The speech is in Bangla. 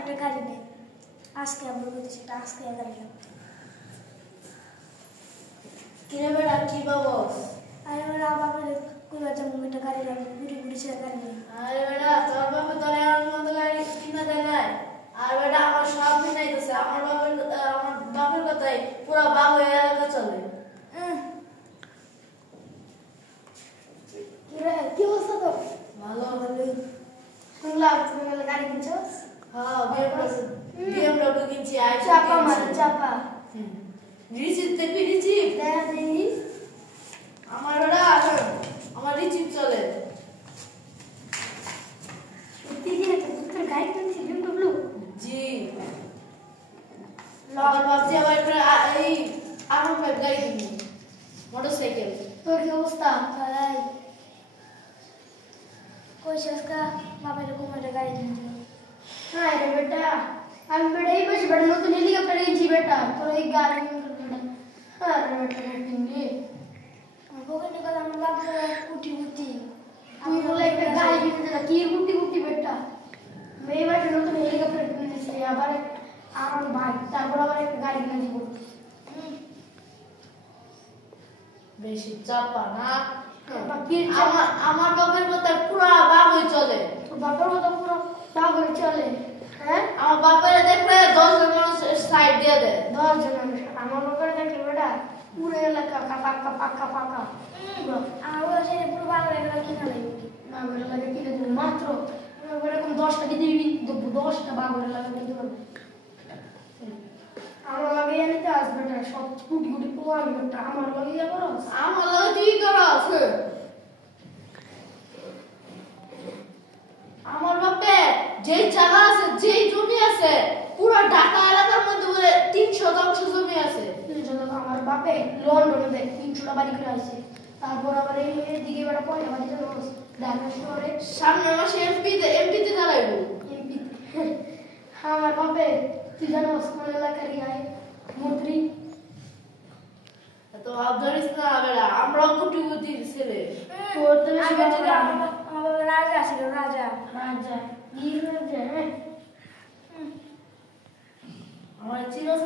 একটা গাড়ি নেই আজকে আমরা বলছি সেটা আজকে গাড়ি লাগতো কিরে বেটা কি বাবস আরে বেটা বাবা কইবা যে মুই একটা গাড়ি লাগবে গুড়ি গুড়ি ছেড়ে গাড়ি নেই আরে বেটা তোর বাবা তোর আমার মতো গাড়ি কিনা দেয় নাই আর বেটা আমার সব কিনাইতেছে আমার বাপের কথাই পুরো বাপ হয়ে এলাকা চলে কিরে কি অবস্থা তো ভালো ভালোই শুনলাম তুমি বলে গাড়ি কিনছস হ্যাঁ BMW কিনছি চাপা মার চাপা রিসিভ দেখবি রিসিভ দেখা দিই আমার বেটা আমার রিসিভ চলে সত্যি কি এটা তোর গাড়ি কিনছিস BMW জি আবার ভাবছি আবার একটা এই R15 গাড়ি কিনবো মোটরসাইকেল তোর কি অবস্থা ভাই কইছস কা বাবা এরকম একটা গাড়ি কিনতে হ্যাঁ রে বেটা আমি বেটা এই বসে বেটা নতুন হেলিকপ্টার কিনছি বেটা তোর এই গাড়ি কিনতে বেটা হ্যাঁ রে বেটা কিনবি আমার বউকে কথা আমার বাপ কুটি কুটি তুই বলে একটা গাড়ি কিনতে না কি কুটি কুটি বেটা মেয়ে বেটা নতুন হেলিকপ্টার কিনেছি আবার আমার ভাই তারপর আবার একটা গাড়ি কিনে দিব বেশি চাপা না আমার বাপের কথা পুরা বাবুই চলে তোর বাপের কথা পুরো বাবুই চলে হ্যাঁ আমার বাপের দেখলে 10 জন মানুষ সাইড দিয়ে দেয় 10 জন আমার বাপের দেখলে বেটা পুরো এলাকা পাকা পাকা পাকা আমার বয়সে পুরো বাবু এগুলো কিনা লাগবে বাবুর লাগে কিনে দেবো মাত্র এরকম 10টা দিতে দিবি 10টা বাবুর লাগে কিনতে পারবে আমার লাগে এনে আসবে না সব কুটি কুটি পোয়া বেটা আমার লাগে ইয়া করো আমার লাগে তুই করস আমার বাপে যে জায়গা আছে যে জমি আছে পুরো ঢাকা এলাকার মধ্যে বলে 300 শতাংশ জমি আছে আমার বাপে লন্ডনে দেখ 300টা বাড়ি করে আছে তারপর আবার এই দিকে বেটা পয়সা বাড়ি চলে গেছে ঢাকা শহরে সামনের মাসে এমপিতে দাঁড়াইবো এমপি আমার বাপে তুই জানো কোন এলাকার আয় মন্ত্রী তো আবদারিস না বেড়া আমরাও কোটি কোটি ছেলে তোর তো আমার রাজা ছিল রাজা রাজা কি রাজা আমার চিরস